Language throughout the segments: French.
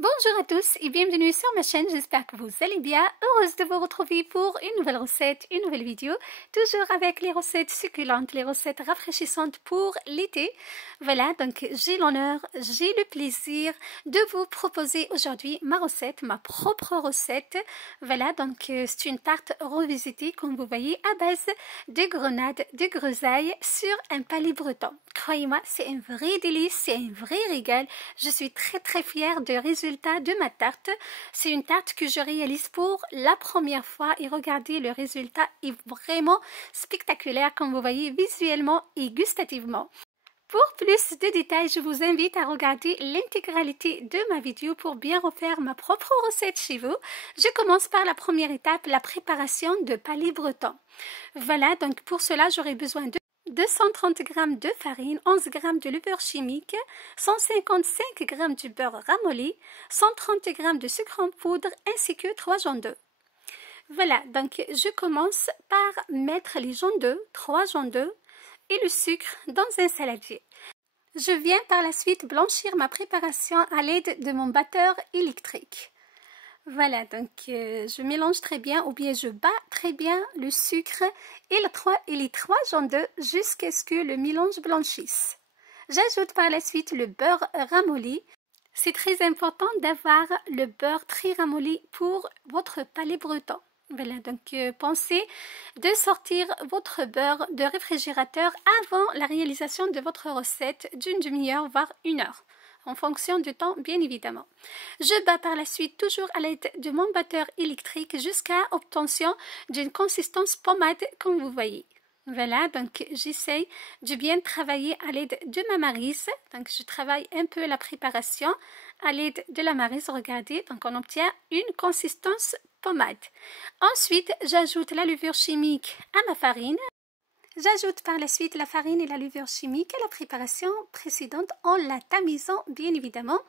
Bonjour à tous et bienvenue sur ma chaîne, j'espère que vous allez bien. Heureuse de vous retrouver pour une nouvelle recette, une nouvelle vidéo, toujours avec les recettes succulentes, les recettes rafraîchissantes pour l'été. Voilà, donc j'ai l'honneur, j'ai le plaisir de vous proposer aujourd'hui ma recette, ma propre recette. Voilà, donc c'est une tarte revisitée, comme vous voyez, à base de grenades, de groseilles sur un palais breton. Croyez-moi, c'est un vrai délice, c'est un vrai régal. Je suis très fière du résultat de ma tarte. C'est une tarte que je réalise pour la première fois et regardez, le résultat est vraiment spectaculaire, comme vous voyez, visuellement et gustativement. Pour plus de détails, je vous invite à regarder l'intégralité de ma vidéo pour bien refaire ma propre recette chez vous. Je commence par la première étape, la préparation de palais breton. Voilà, donc pour cela, j'aurai besoin de 230 g de farine, 11 g de levure chimique, 155 g de beurre ramolli, 130 g de sucre en poudre ainsi que 3 jaunes d'œufs. Voilà, donc je commence par mettre les jaunes d'œufs, 3 jaunes d'œufs et le sucre dans un saladier. Je viens par la suite blanchir ma préparation à l'aide de mon batteur électrique. Voilà, donc je mélange très bien ou bien je bats très bien le sucre et les 3 jaunes d'œufs jusqu'à ce que le mélange blanchisse. J'ajoute par la suite le beurre ramolli. C'est très important d'avoir le beurre très ramolli pour votre palais breton. Voilà, donc pensez de sortir votre beurre de réfrigérateur avant la réalisation de votre recette d'une demi-heure voire 1 heure. En fonction du temps, bien évidemment. Je bats par la suite toujours à l'aide de mon batteur électrique jusqu'à obtention d'une consistance pommade comme vous voyez. Voilà, donc j'essaye de bien travailler à l'aide de ma maryse. Donc je travaille un peu la préparation à l'aide de la maryse. Regardez, donc on obtient une consistance pommade. Ensuite, j'ajoute la levure chimique à ma farine. J'ajoute par la suite la farine et la levure chimique à la préparation précédente en la tamisant bien évidemment.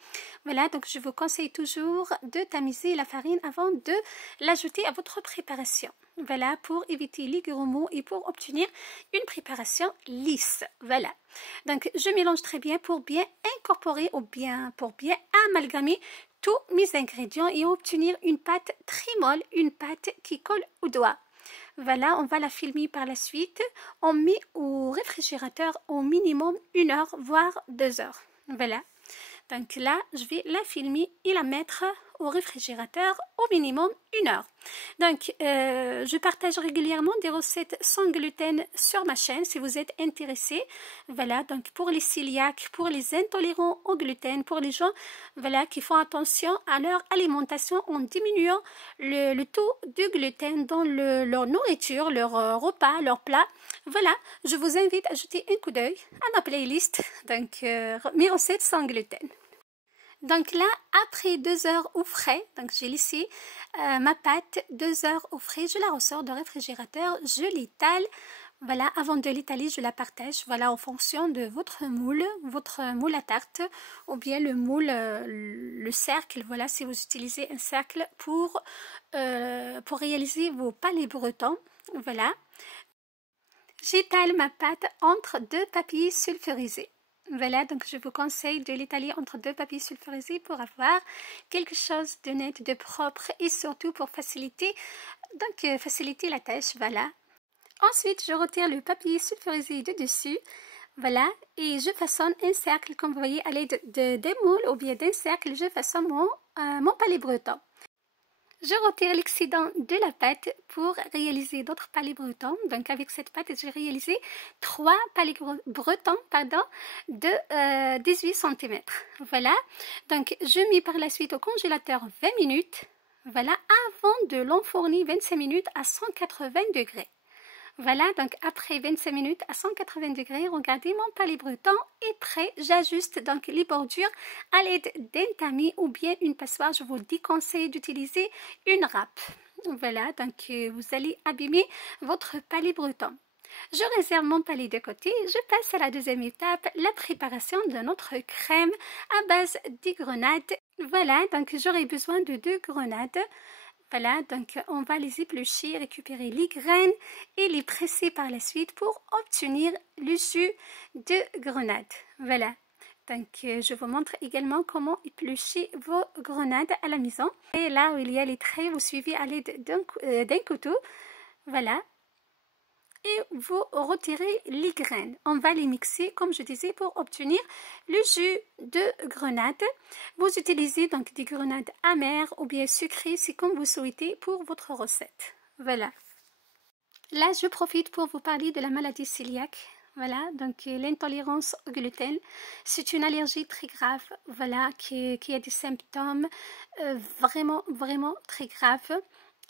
Voilà, donc je vous conseille toujours de tamiser la farine avant de l'ajouter à votre préparation. Voilà, pour éviter les gros mots et pour obtenir une préparation lisse. Voilà, donc je mélange très bien pour bien incorporer ou bien pour bien amalgamer tous mes ingrédients et obtenir une pâte très molle, une pâte qui colle au doigt. Voilà, on va la filmer par la suite. On met au réfrigérateur au minimum 1 heure, voire 2 heures. Voilà. Donc là, je vais la filmer et la mettre au réfrigérateur au minimum 1 heure. Donc, je partage régulièrement des recettes sans gluten sur ma chaîne si vous êtes intéressés. Voilà, donc pour les cœliaques, pour les intolérants au gluten, pour les gens voilà, qui font attention à leur alimentation en diminuant le taux de gluten dans leur nourriture, leur repas, leur plat. Voilà, je vous invite à jeter un coup d'œil à ma playlist, donc mes recettes sans gluten. Donc là, après 2 heures au frais, donc j'ai laissé ma pâte 2 heures au frais, je la ressors du réfrigérateur, je l'étale. Voilà, avant de l'étaler, je la partage, voilà, en fonction de votre moule à tarte, ou bien le moule, le cercle, voilà, si vous utilisez un cercle pour réaliser vos palais bretons, voilà. J'étale ma pâte entre 2 papiers sulfurisés. Voilà, donc je vous conseille de l'étaler entre 2 papiers sulfurisés pour avoir quelque chose de net, de propre et surtout pour faciliter la tâche, voilà. Ensuite, je retire le papier sulfurisé de dessus, voilà, et je façonne un cercle, comme vous voyez, à l'aide des moules ou bien d'un cercle, je façonne mon palais breton. Je retire l'excédent de la pâte pour réaliser d'autres palais bretons. Donc avec cette pâte, j'ai réalisé 3 palais bretons de 18 cm. Voilà. Donc je mets par la suite au congélateur 20 minutes. Voilà, avant de l'enfourner 25 minutes à 180 degrés. Voilà, donc après 25 minutes à 180 degrés, regardez, mon palais breton est prêt. J'ajuste donc les bordures à l'aide d'un tamis ou bien une passoire. Je vous déconseille d'utiliser une râpe. Voilà, donc vous allez abîmer votre palais breton. Je réserve mon palais de côté. Je passe à la deuxième étape, la préparation de notre crème à base de grenades. Voilà, donc j'aurai besoin de 2 grenades. Voilà, donc on va les éplucher, récupérer les graines et les presser par la suite pour obtenir le jus de grenade. Voilà, Donc, je vous montre également comment éplucher vos grenades à la maison. Et là où il y a les traits, vous suivez à l'aide d'un couteau. Voilà. Et vous retirez les graines. On va les mixer, comme je disais, pour obtenir le jus de grenade. Vous utilisez donc des grenades amères ou bien sucrées, c'est comme vous souhaitez pour votre recette. Voilà. Là, je profite pour vous parler de la maladie cœliaque. Voilà, donc l'intolérance au gluten, c'est une allergie très grave, voilà, qui a des symptômes vraiment très graves.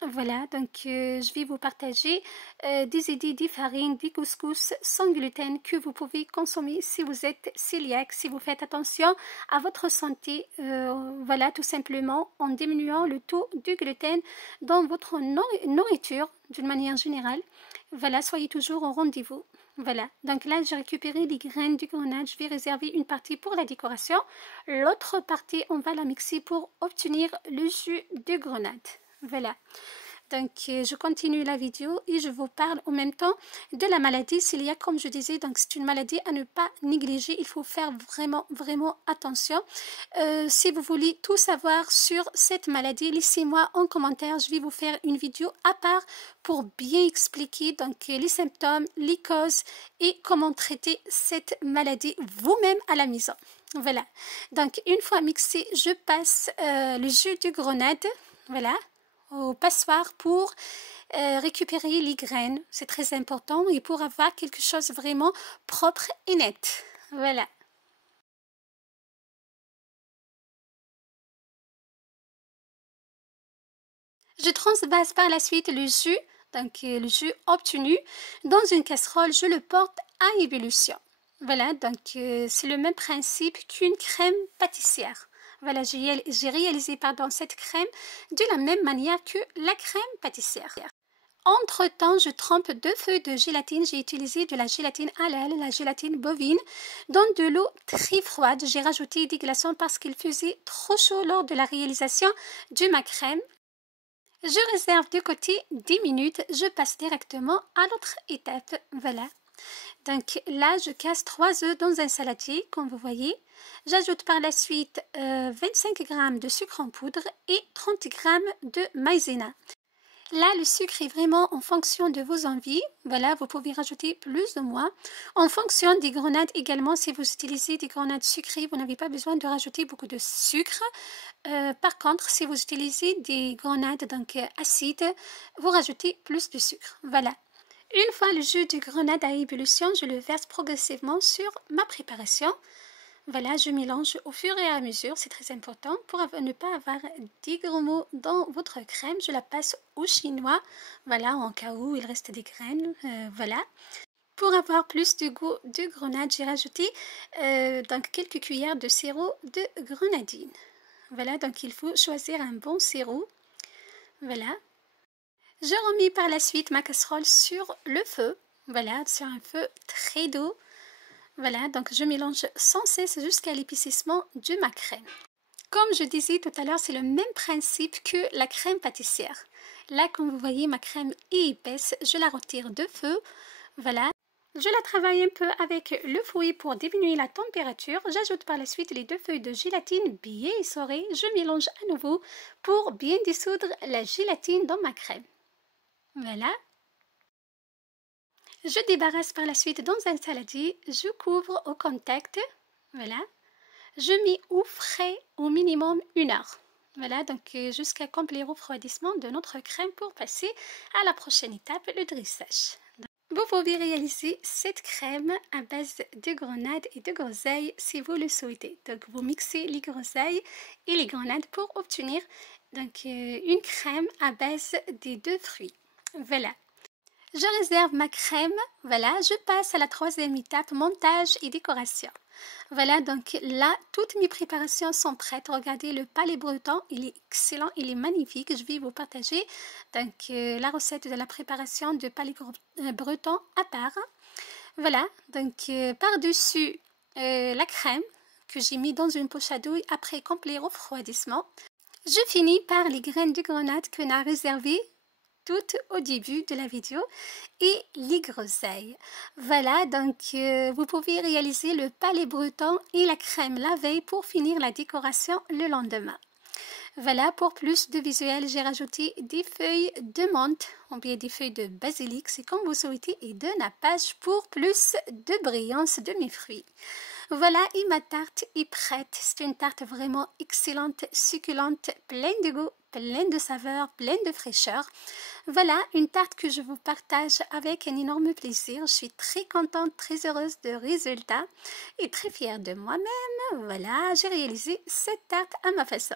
Voilà, donc je vais vous partager des idées de farine, des couscous sans gluten que vous pouvez consommer si vous êtes cœliaque, si vous faites attention à votre santé. Voilà, tout simplement en diminuant le taux du gluten dans votre nourriture d'une manière générale. Voilà, soyez toujours au rendez-vous. Voilà, donc là j'ai récupéré les graines de grenade, je vais réserver une partie pour la décoration. L'autre partie, on va la mixer pour obtenir le jus de grenade. Voilà, donc je continue la vidéo et je vous parle en même temps de la maladie cœliaque. Comme je disais, donc c'est une maladie à ne pas négliger, il faut faire vraiment attention. Si vous voulez tout savoir sur cette maladie, laissez-moi en commentaire, je vais vous faire une vidéo à part pour bien expliquer donc les symptômes, les causes et comment traiter cette maladie vous-même à la maison. Voilà, donc une fois mixé, je passe le jus de grenade, voilà, au passoire pour récupérer les graines, c'est très important, et pour avoir quelque chose vraiment propre et net. Voilà. Je transvase par la suite le jus, donc le jus obtenu, dans une casserole, je le porte à ébullition. Voilà, donc c'est le même principe qu'une crème pâtissière. Voilà, j'ai réalisé cette crème de la même manière que la crème pâtissière. Entre-temps, je trempe 2 feuilles de gélatine. J'ai utilisé de la gélatine halal, la gélatine bovine, dans de l'eau très froide. J'ai rajouté des glaçons parce qu'il faisait trop chaud lors de la réalisation de ma crème. Je réserve de côté 10 minutes. Je passe directement à l'autre étape. Voilà. Donc là, je casse 3 œufs dans un saladier, comme vous voyez. J'ajoute par la suite 25 g de sucre en poudre et 30 g de maïzena. Là, le sucre est vraiment en fonction de vos envies. Voilà, vous pouvez rajouter plus ou moins. En fonction des grenades également, si vous utilisez des grenades sucrées, vous n'avez pas besoin de rajouter beaucoup de sucre. Par contre, si vous utilisez des grenades donc acides, vous rajoutez plus de sucre. Voilà. Une fois le jus de grenade à ébullition, je le verse progressivement sur ma préparation. Voilà, je mélange au fur et à mesure, c'est très important. Pour ne pas avoir des grumeaux dans votre crème, je la passe au chinois. Voilà, en cas où il reste des graines. Voilà. Pour avoir plus de goût de grenade, j'ai rajouté donc quelques cuillères de sirop de grenadine. Voilà, donc il faut choisir un bon sirop. Voilà. Je remets par la suite ma casserole sur le feu. Voilà, sur un feu très doux. Voilà, donc je mélange sans cesse jusqu'à l'épaississement de ma crème. Comme je disais tout à l'heure, c'est le même principe que la crème pâtissière. Là, comme vous voyez, ma crème est épaisse. Je la retire de feu. Voilà. Je la travaille un peu avec le fouet pour diminuer la température. J'ajoute par la suite les 2 feuilles de gélatine bien essorées. Je mélange à nouveau pour bien dissoudre la gélatine dans ma crème. Voilà. Je débarrasse par la suite dans un saladier. Je couvre au contact. Voilà. Je mets au frais au minimum 1 heure. Voilà, donc jusqu'à complet refroidissement de notre crème pour passer à la prochaine étape, le dressage. Vous pouvez réaliser cette crème à base de grenades et de groseilles si vous le souhaitez. Donc vous mixez les groseilles et les grenades pour obtenir donc, une crème à base des 2 fruits. Voilà. Je réserve ma crème. Voilà, je passe à la 3e étape, montage et décoration. Voilà, donc là, toutes mes préparations sont prêtes. Regardez, le palais breton, il est excellent, il est magnifique. Je vais vous partager donc, la recette de la préparation de palais breton à part. Voilà, donc par-dessus la crème que j'ai mis dans une poche à douille après complet refroidissement. Je finis par les graines de grenade qu'on a réservées tout au début de la vidéo, et les groseilles. Voilà, donc vous pouvez réaliser le palais breton et la crème la veille pour finir la décoration le lendemain. Voilà, pour plus de visuels, j'ai rajouté des feuilles de menthe, ou bien des feuilles de basilic, c'est comme vous souhaitez, et de nappage pour plus de brillance de mes fruits. Voilà, et ma tarte est prête. C'est une tarte vraiment excellente, succulente, pleine de goût, pleine de saveur, pleine de fraîcheur. Voilà, une tarte que je vous partage avec un énorme plaisir. Je suis très contente, très heureuse de résultat et très fière de moi-même. Voilà, j'ai réalisé cette tarte à ma façon.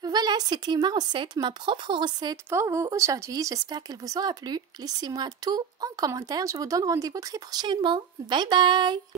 Voilà, c'était ma recette, ma propre recette pour vous aujourd'hui. J'espère qu'elle vous aura plu. Laissez-moi tout en commentaire. Je vous donne rendez-vous très prochainement. Bye bye!